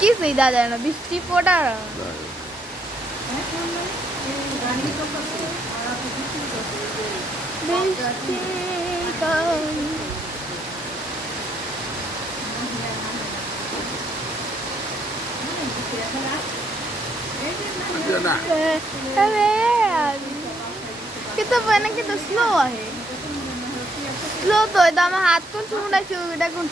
কিছুই দেখা যায় না, বৃষ্টি পড়া किती पण किती स्लो आहे स्लो तो आहे मग हात कोण सोडायची उड्या कोण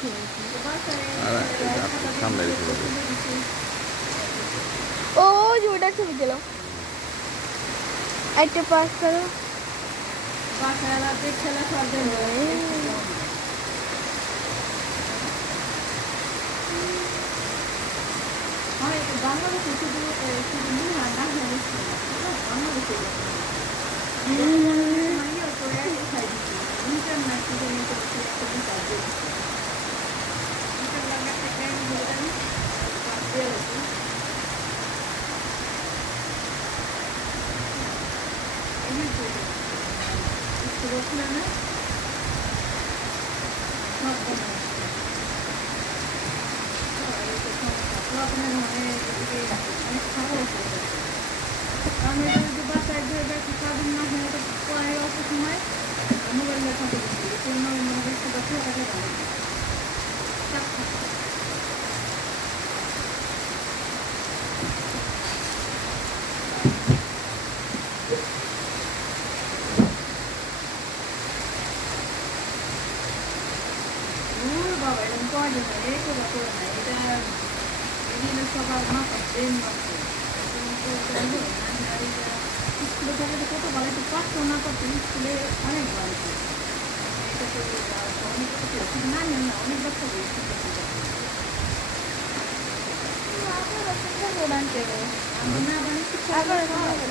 ओ जोड्या सुरू केलं ऐटे पास करो बासाला ते खेळा साधे हाय बांगला कुठे कुठे ना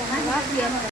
नाही बांगला